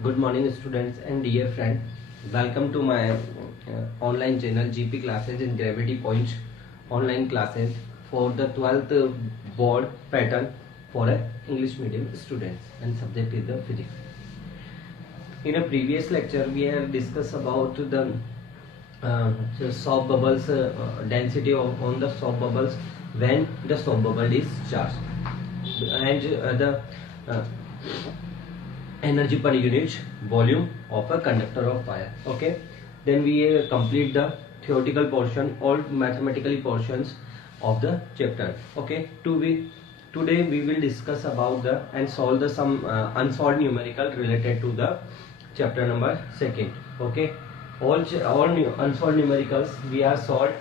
Good morning, students and dear friend. Welcome to my online channel GP classes in Gravity Point online classes for the 12th board pattern for a English medium students, and subject is the physics. In a previous lecture, we have discussed about the soap bubbles density on the soap bubbles when the soap bubble is charged, and the energy per unit volume of a conductor of wire. Okay, then we complete the theoretical portion, all mathematical portions of the chapter. Okay, today we will discuss about the and solve the some unsolved numerical related to the chapter number 2. Okay, all unsolved numericals we are solved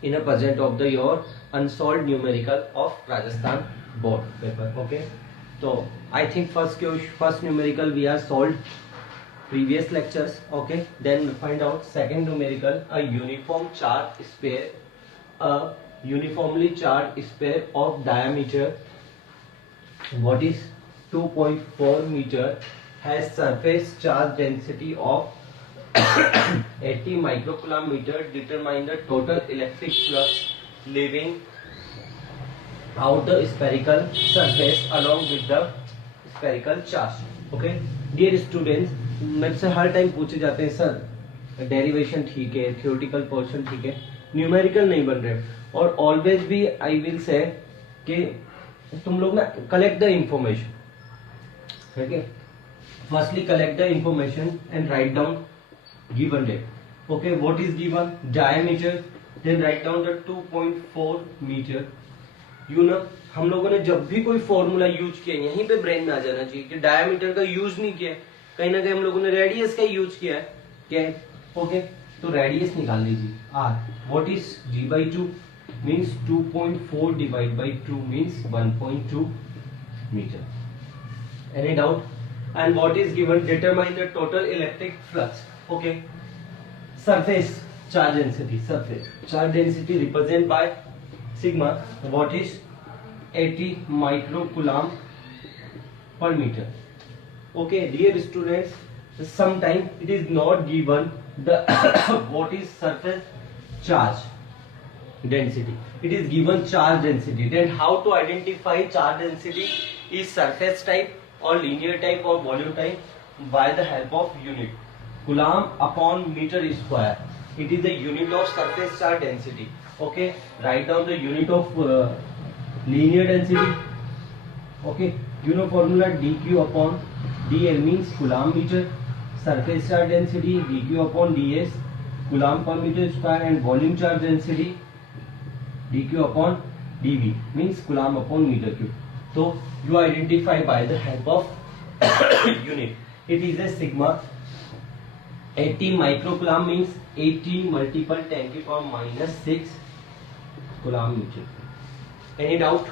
in a present of the your unsolved numerical of Rajasthan board paper. Okay, so I think first numerical we are solved previous lectures. Okay, then find out second numerical, a uniform charged sphere, a uniformly charged sphere of diameter what is 2.4 meter has surface charge density of 80 microcoulomb meter. Determine the total electric flux leaving out the spherical surface along with the spherical charge. Okay, dear students, मेरे से हर time पूछे जाते हैं sir derivation ठीक है, theoretical portion ठीक है, numerical नहीं बन रहे, और ऑलवेज भी आई विल से कि तुम लोग ना कलेक्ट द इंफॉर्मेशन. ठीक है, firstly collect the information and write down given data. Okay, what is given diameter, then write down the 2.4 metre. You know, हम लोगों ने जब भी कोई फॉर्मूला यूज किया यहीं पे ब्रेन में आ जाना चाहिए कि डायमीटर का यूज नहीं किया, कहीं ना कहीं हम लोगों ने रेडियस का यूज किया है. क्या है? ओके, तो रेडियस निकाल लीजिए. R what is g/2 means 2.4 divide by 2 means 1.2 metre. Any doubt? And what is given, determine the total electric flux. Okay, surface charge density, surface charge density represent by sigma, what is 80 microcoulomb per meter. Okay, dear students, sometimes it is not given the what is surface charge density, it is given charge density. Then how to identify charge density is surface type or linear type or volume type? By the help of unit, coulomb upon meter square. It is the unit of surface charge density. Okay, write down the unit of linear density. Okay, you know formula dq upon dl means coulomb meter. Surface charge density dq upon ds coulomb per meter square, and volume charge density dq upon dv means coulomb upon meter cube. So you identify by the help of unit. It is a sigma. 80 microcoulomb means 80 multiple 10 to the power minus 6 coulomb meter. Any doubt?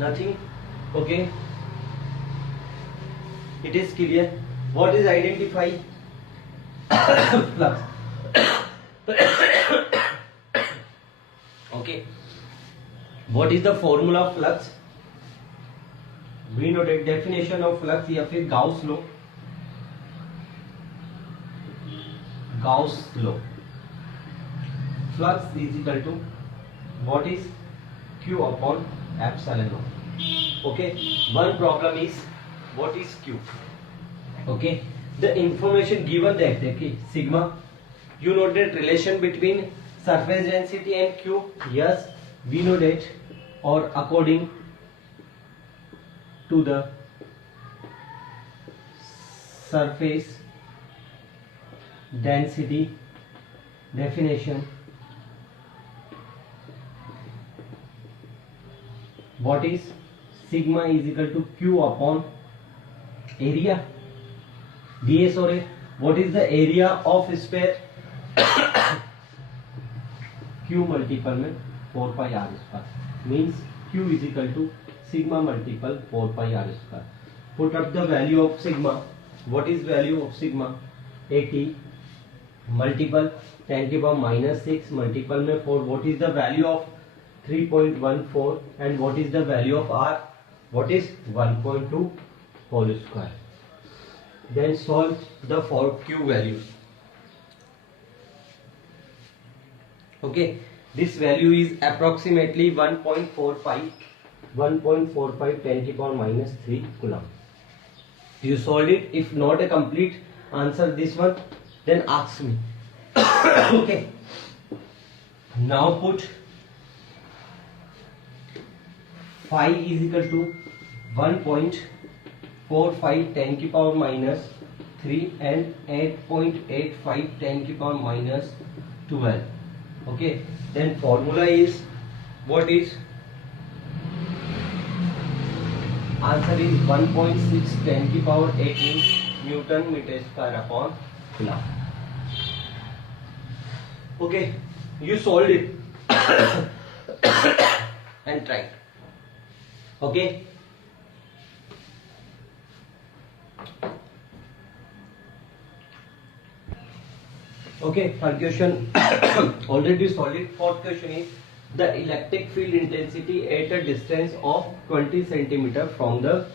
Nothing? Okay, it is clear. What is identify flux? Okay, what is the formula of flux? We know the definition of flux या फिर Gauss law. Gauss law. Flux is equal to what is Q upon epsilon naught. Okay, one problem is what is Q. Okay, the information given that okay, sigma, you know that relation between surface density and Q. Yes, we know that, or according to the surface density definition, what is sigma is equal to Q upon area ds. और what is the area of sphere? Q multiple में 4 pi r square means Q is equal to sigma multiple 4 pi r square. Put up the value of sigma. What is value of sigma? 80 multiple 10 to the power minus 6 multiple में 4. What is the value of 3.14, and what is the value of r? What is 1.2 whole square. Then solve the for q values. Okay, this value is approximately 1.45 10 to the power minus 3 coulomb. You solved it. If not a complete answer this one, then ask me. Okay, now put phi is equal to 1.45 10 to the power minus 3 and 8.85 10 to the power minus 12. Okay, then formula is, what is answer is 1.6 10 to the power 18 Newton meter square upon coulomb. Okay, you solved it and try. Okay, okay, third question already solved it. Fourth question is the electric field intensity at a distance of 20 centimeter from the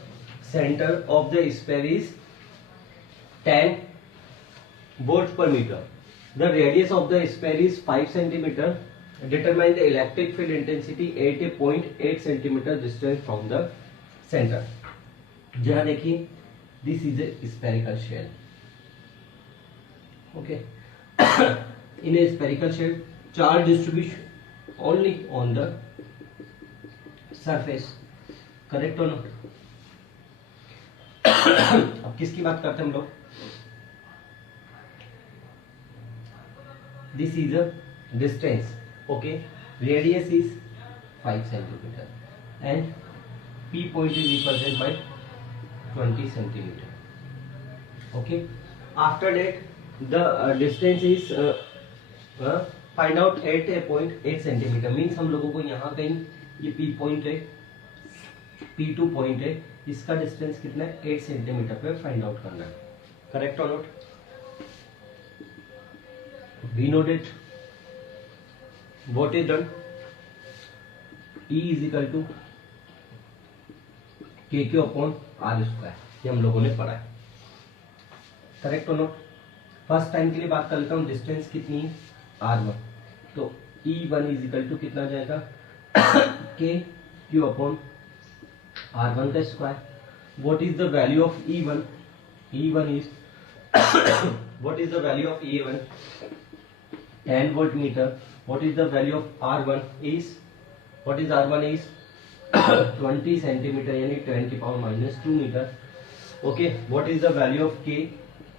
center of the sphere is 10 volts per meter. The radius of the sphere is 5 centimeter. Determine the electric field intensity at a 0.8 centimeter distance from the center. जरा देखिए, this is a spherical shell. Okay. In a spherical shell, charge distribution only on the surface. Correct or not? अब किसकी बात करते हैं हम लोग? This is a distance. Okay, radius is 5 centimeter and P point is represented by 20 centimeter. Okay, after that the distance is find out at a point 8 centimeter. Means हम लोगों को यहाँ कहीं ये P point है, P2 point है, इसका distance कितना है 8 सेंटीमीटर पे फाइंड आउट करना है. करेक्ट और not? We know that what is done. E is equal to KQ upon R square. ये हम लोगों ने पढ़ा है. करेक्ट और नॉट? फर्स्ट टाइम के लिए बात कर लेता हूँ. डिस्टेंस कितनी है? R1. तो E1 इज इक्वल टू कितना जाएगा? KQ upon R1 का square. What is the value of E1? E1 is what is the value of E1? 10 voltmeter. What is the value of R1 is? What is R1 is? 20 centimeter, यानी 10 to the power minus 2 meter. Okay. What is the value of K?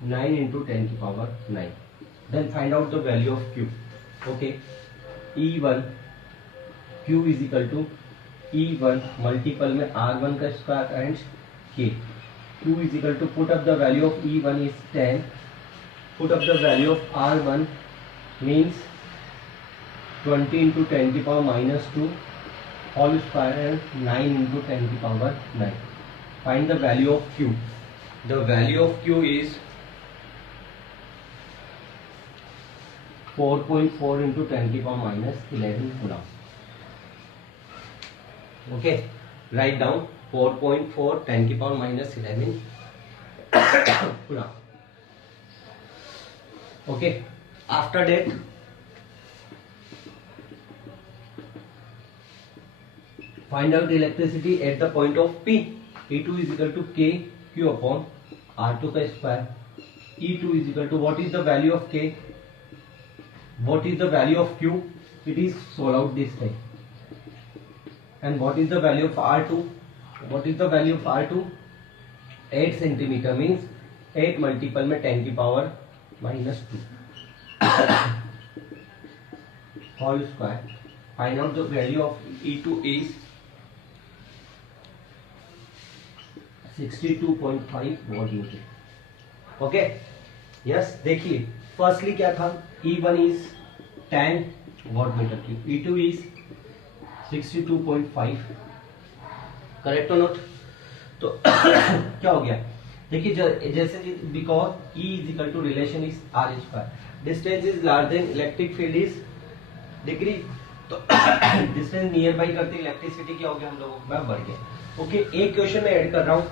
9 into 10 to the power 9. Then find out the value of Q. Okay. E1 Q is equal to E1 multiple में R1 का square and K. Q is equal to put up the value of E1 is 10. Put up the value of R1 means 20 into 10 to the power minus 2 whole square and 9 into 10 to the power 9. Find the value of Q. The value of Q is 4.4 into 10 to the power minus 11 coulomb. Okay, write down 4.4 10 to the power minus 11 coulomb. Okay, after that find out the electricity at the point of P. P2 is equal to KQ upon R2 का square. E2 is equal to what is the value of K? What is the value of Q? It is solve out this time. And what is the value of R2? What is the value of R2? 8 centimeter means 8 multiple में 10 की power minus 2 whole square. Find out the value of E2 is 62.5 voltmeter. Okay. Yes, देखिए firstly क्या था? E1 is 10 voltmeter cube. E2 is 62.5. Correct और note? तो क्या हो गया? देखिए जैसे because E is equal to relation is R square. Distance is larger than electric field is decrease. तो डिस्टेंस नियर बाई करते इलेक्ट्रिसिटी क्या हो गया हम लोगों का? बढ़ गया. ओके, एक क्वेश्चन में ऐड कर रहा हूं.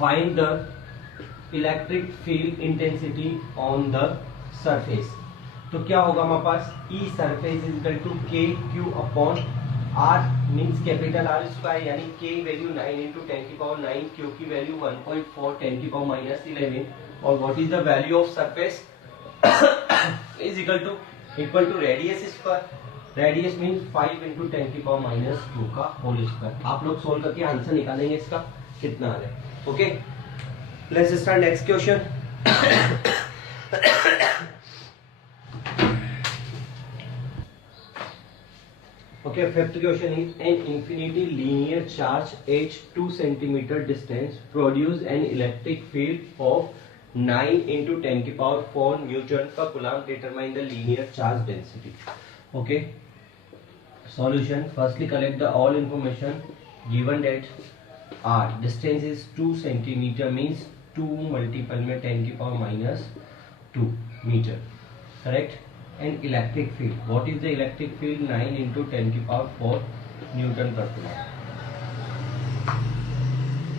Find the electric field intensity on the surface. तो क्या होगा हमारे पास, E surface is equal to K Q upon R means capital R square, यानी के वैल्यू 9 इंटू 10 की पावर 9, क्यू की वैल्यू 1.4 10 की पावर -11, और what is the value of surface is equal to radius square. Radius means 5 into 10 की power -2 का whole square. आप लोग सोल्व करके आंसर निकालेंगे इसका कितना आ रहा है। Okay, let's start next question. Okay, fifth question is an infinity linear charge h 2 centimeter distance produce an electric field of 9 into 10 की power 4 Newton per coulomb. Determine the linear charge density. Okay, solution. Firstly, collect the all information given that r distance is 2 centimeter means 2 multiple में 10 की power -2 meter. Correct. And electric field, what is the electric field? 9 into 10 की power 4 Newton per coulomb.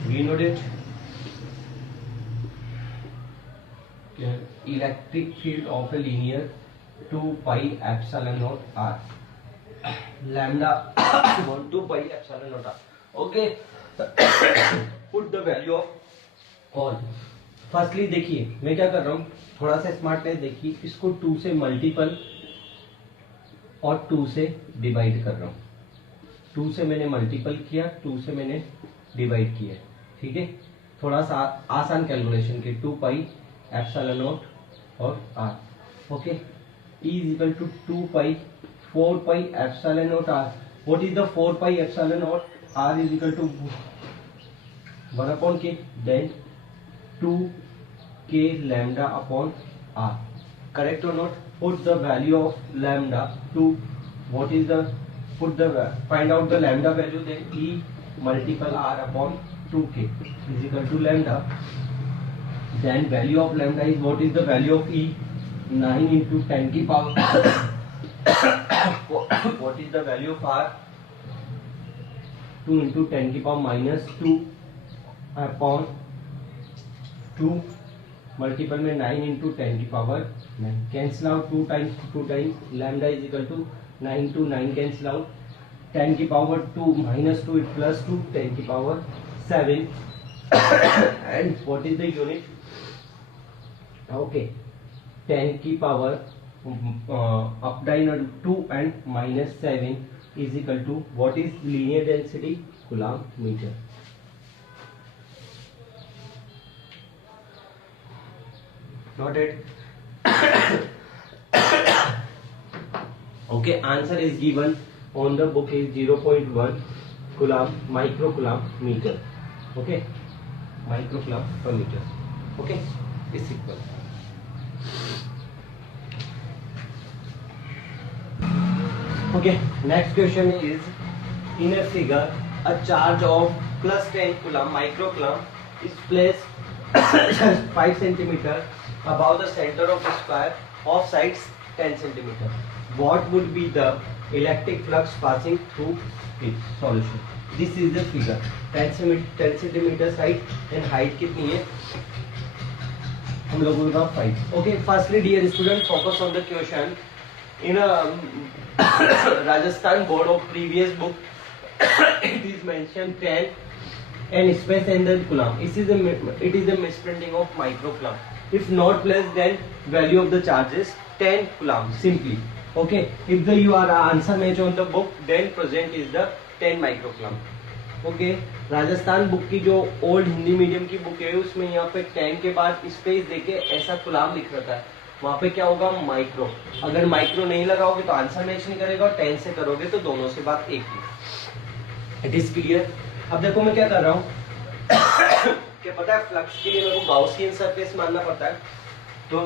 We know that electric field of a linear 2 pi epsilon naught r lambda 2 pi epsilon naught r. Okay, put the value of all. Firstly देखिए मैं क्या कर रहा हूँ, थोड़ा सा smart है, देखिए इसको 2 से मल्टीपल और 2 से डिवाइड कर रहा हूँ। 2 से मैंने मल्टीपल किया, 2 से मैंने डिवाइड किया, ठीक है। थोड़ा सा आसान कैलकुलेशन के 2 पाई एप्सिलॉन नॉट और R. Okay, E is equal to 2 pi 4 pi epsilon naught R. What is the 4 pi epsilon naught R is equal to 1 upon K, then 2 k lambda upon r. Correct or not? Put the value of lambda to what is the, find out the lambda value, then e multiple r upon 2k is equal to lambda. Then value of lambda is, what is the value of e? 9 into 10 की power what is the value of r? 2 into 10 की power -2 upon 2 multiple में 9 into 10 की power 9, cancel out 2 times lambda is equal to 9 to 9 cancel out, 10 की power 2 -2 plus 2 10 की power 7 and what is the unit? Okay, 10 की power up down 2 and -7 is equal to what is linear density? Coulomb metre. Noted. Okay, answer is given on the book is 0.1 coulomb, micro coulomb meter. Okay, micro coulomb per meter. Okay, is equal. Okay, next question is, in a figure a charge of plus 10 coulomb micro coulomb is placed 5 centimeter above the center of the square of sides 10 centimeter. What would be the electric flux passing through it? Solution. This is the figure. 10 centimeter side and height कितनी है हम लोगों का 5. Okay, firstly dear student, focus on the question. In a Rajasthan board of previous book it is mentioned 10 and space and the coulomb. It is a misprinting of micro coulomb. If not placed, then value of the charge is 10 coulomb simply. Okay, if the your answer match on the book, then present is the 10 micro coulomb. Okay, Rajasthan book की जो old Hindi medium की book है उसमें यहाँ पे 10 के बाद space देके ऐसा कुलाम लिख रखा है, वहाँ पे क्या होगा? माइक्रो। अगर माइक्रो नहीं लगाओगे तो आंसर मैच नहीं करेगा, और 10 से करोगे तो दोनों से बात एक ही। It is clear. अब देखो मैं क्या कर रहा हूँ क्या पता है, फ्लक्स के लिए मेरे को गाउसियन सरफेस मानना पड़ता है। तो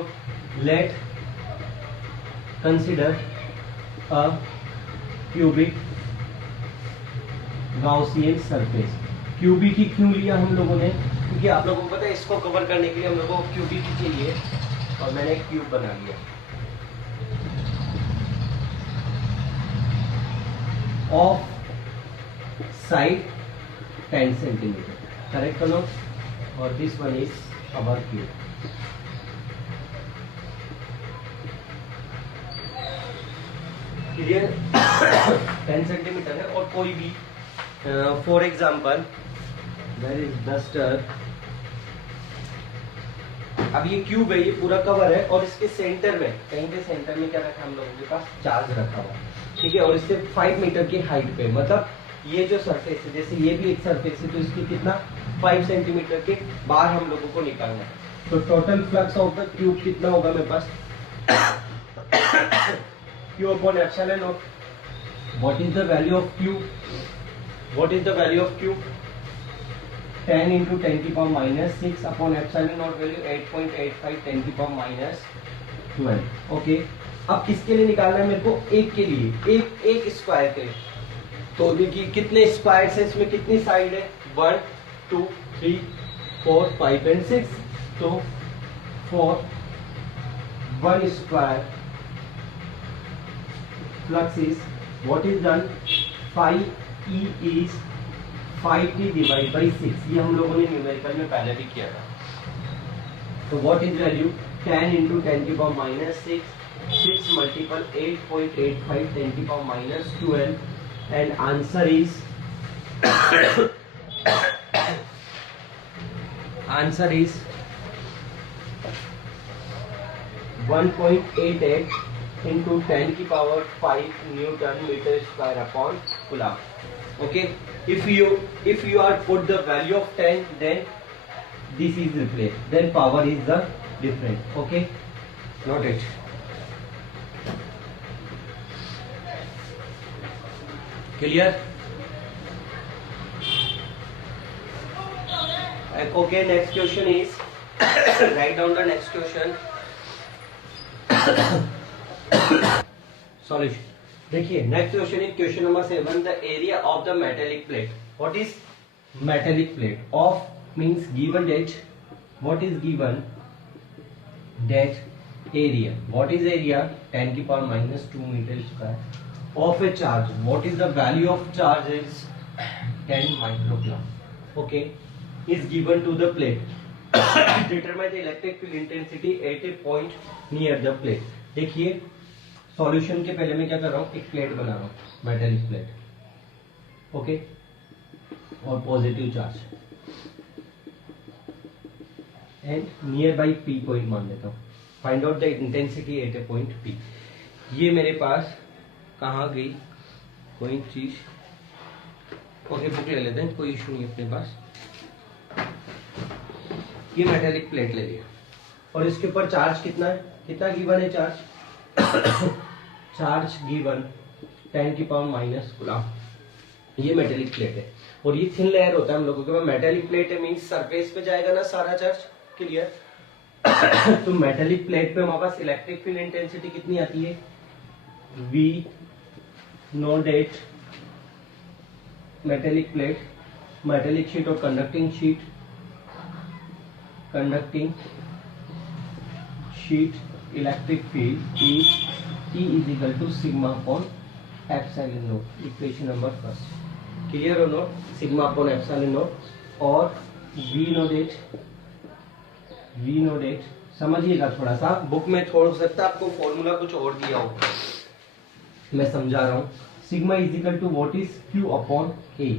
let consider a cubic Gaussian surface. Cubic ही क्यों लिया हम लोगों ने? क्योंकि आप लोगों को पता है इसको कवर करने के लिए हम लोगों को क्यूबिक ही चाहिए, और मैंने एक क्यूब बना लिया। ऑफ साइड 10 सेंटीमीटर, करेक्ट करो। और this one is our Q. Clear? 10 centimetre है। और कोई भी for example there is duster, अब ये क्यूब है, ये पूरा कवर है और इसके सेंटर में, कहीं पे सेंटर में क्या रखा हम लोगों के पास, चार्ज रखा हुआ, ठीक है। और इससे 5 मीटर की हाइट पे, मतलब ये जो सरफेस है, जैसे ये भी एक सरफेस है, तो इसकी कितना 5 सेंटीमीटर के बाहर हम लोगों को निकालना है। तो total flux of the cube कितना होगा मेरे पास, Q upon epsilon naught. What is the value of Q, what is the value of Q, 10 into 10 की power minus 6 upon epsilon naught value 8.85 10 की पावर माइनस 12। ओके, अब किसके लिए निकालना है मेरे को, एक के लिए, एक स्क्वायर के लिए। तो देखिए कितने स्क्वायर है, इसमें कितनी साइड है, 1 2 3 4 5 एंड 6। तो for 1 square flux is what is done, 5E is 5T divide by 6। ये हम लोगों ने न्यूमेरिकल में पहले भी किया था। तो व्हाट इज वैल्यू, 10 into 10 की पावर माइनस 6 मल्टीपल 8.85 10 की power minus 12 and answer is answer is 1.88 into 10 की power 5 newton metre square upon coulomb. Okay, if you are put the value of 10, then this is replaced, then power is the different. Okay, note it. Clear? Okay, next question is write down the next question. Solution. देखिए next question is question number 7, the area of the metallic plate. What is metallic plate of means given data, what is given data area, what is area 10 की power minus 2 metre square of a charge, what is the value of charge is 10 microcoulomb. Okay, is given to the plate, determine the electric field intensity at a point near the plate. देखिए solution के पहले मैं क्या कर रहा हूँ, एक plate बना रहा हूँ, मेटेलिक प्लेट, ओके, और positive charge and near by P point मान लेता हूँ। Find out the intensity at a point P. ये मेरे पास कहाँ गई कोई चीज, ओके बुक ले लेते हैं, कोई इशू नहीं अपने पास। ये मेटेलिक प्लेट ले लिया और इसके ऊपर चार्ज कितना है, कितना गिवन है चार्ज, चार्ज गिवन 10 की पावर माइनस कूलम। ये मेटेलिक प्लेट है और ये थिन लेयर होता है हम लोगों के पास। मेटेलिक प्लेट है मींस सरफेस पे जाएगा ना सारा चार्ज, क्लियर। तो मेटेलिक प्लेट पे हमारे पास इलेक्ट्रिक फील्ड इंटेंसिटी कितनी आती है, V naught at metallic plate, metallic sheet और conducting sheet, conducting sheet electric field is E is equal to sigma upon epsilon naught, equation number first, clear हो note, sigma upon epsilon naught और V naught at समझिएगा थोड़ा सा, book में थोड़ा सकता आपको फॉर्मूला कुछ और दिया हो, मैं समझा रहा हूँ। Sigma is equal to what is Q upon A।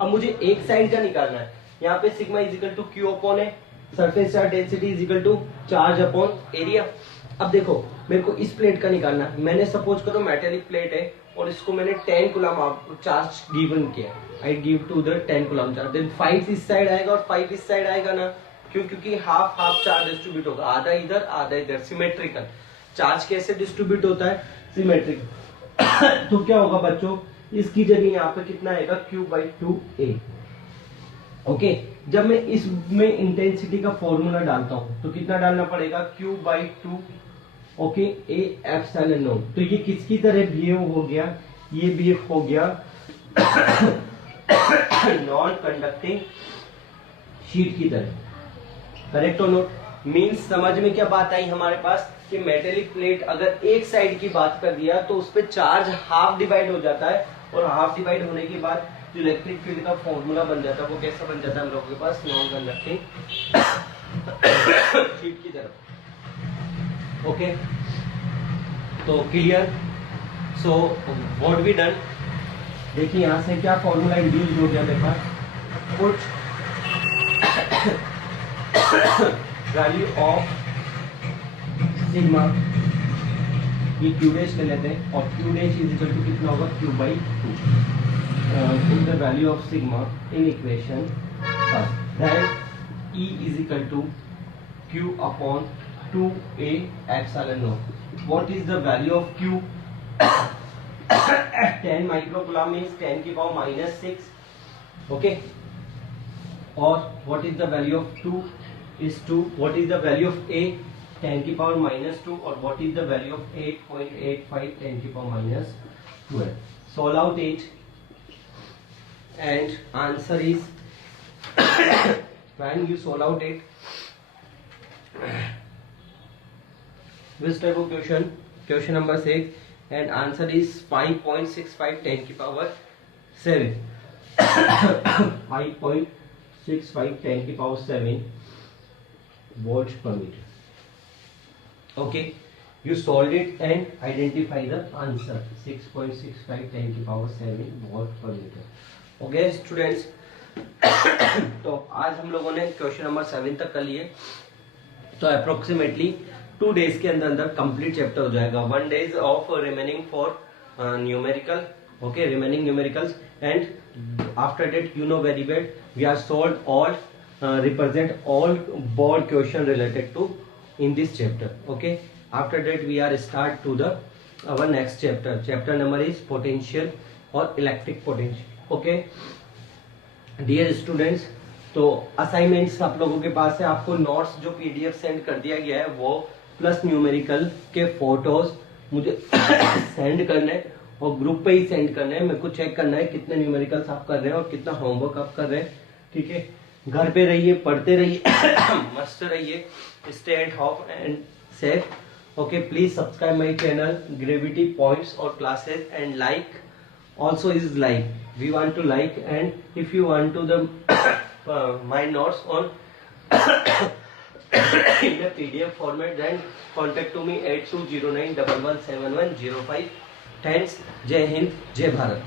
अब मुझे एक साइड का निकालना है, यहाँ पे sigma is equal to Q upon A, surface charge density is equal to charge upon area. अब देखो मेरे को इस प्लेट का निकालना है, मैंने सपोज करो मेटेलिक प्लेट है और इसको मैंने 10 कूलम चार्ज गिवन किया, I give to the 10 coulomb charge, then 5 इस साइड आएगा और 5 इस साइड आएगा ना, क्यों, क्योंकि हाफ हाफ चार्ज डिस्ट्रीब्यूट होगा, आधा इधर आधा इधर, सिमेट्रिकल। चार्ज कैसे डिस्ट्रीब्यूट होता है, सिमेट्रिकल। तो क्या होगा बच्चों, इसकी जगह यहाँ पे कितना आएगा, Q/2A। ओके, जब मैं इसमें इंटेंसिटी का फॉर्मूला डालता हूं तो कितना डालना पड़ेगा, Q/2 okay A epsilon not. तो ये किसकी तरह बिहेव हो गया, ये बिहेव हो गया नॉन कंडक्टिंग शीट की तरह, करेक्ट और नोट। मींस समझ में क्या बात आई हमारे पास कि मेटेलिक प्लेट अगर एक साइड की बात कर दिया तो उस पर चार्ज हाफ डिवाइड हो जाता है और हाफ डिवाइड होने के बाद जो इलेक्ट्रिक फील्ड का फॉर्मूला बन जाता है वो कैसा बन जाता है हम लोगों के पास, नॉन कंडक्टिंग शीट की तरफ। ओके, तो क्लियर। सो व्हाट वी डन, देखिए यहाँ से क्या फॉर्मूला इंड्यूस हो गया मेरे पास, पुट वैल्यू ऑफ सिग्मा, ये क्यू डैश ले लेते हैं, और Q dash is equal to कितना होगा, Q by two, in the value of sigma in equation that E is equal to Q upon 2a epsilon naught. What is the value of Q, 10 microcoulomb means 10 की power minus 6, okay, और what is the value of 2 is 2, what is the value of a, 10 की power minus 2, और what is the value of 8.85, 10 की power minus 12. Solve out it and answer is when you solve out it, which type of question, question number 6, and answer is 5.65 10 की power 7 5.65 10 की power 7 volts per meter. Okay, you solved it and identify the answer, 6.65 10 की power 7 volt per meter. Okay students, तो आज हम लोगों ने question number 7 तक कर लिए, तो अप्रोक्सीमेटली 2 days के अंदर अंदर कंप्लीट चैप्टर हो जाएगा। 1 days of remaining for numerical, okay, remaining numericals, and after that you know very well we are solved all represent all board question related to in this chapter. Okay, after that we are start to the our next chapter. Chapter number is potential or electric potential. Okay dear students, तो assignments आप लोगों के पास है, आपको notes जो PDF send कर दिया गया है वो प्लस न्यूमेरिकल के फोटोज मुझे सेंड करने हैं और ग्रुप पे ही सेंड करने हैं। मेरे को चेक करना है कितने न्यूमेरिकल्स आप कर रहे हैं और कितना होमवर्क आप कर रहे हैं। ठीक है, घर पे रहिए, पढ़ते रहिए, मस्त रहिए, stay at home and safe. Okay, please subscribe my channel Gravity Points और classes and like also is like, we want to like, and if you want to the my notes on in the PDF format, then contact to me 8209117105. Thanks, जय हिंद, जय भारत।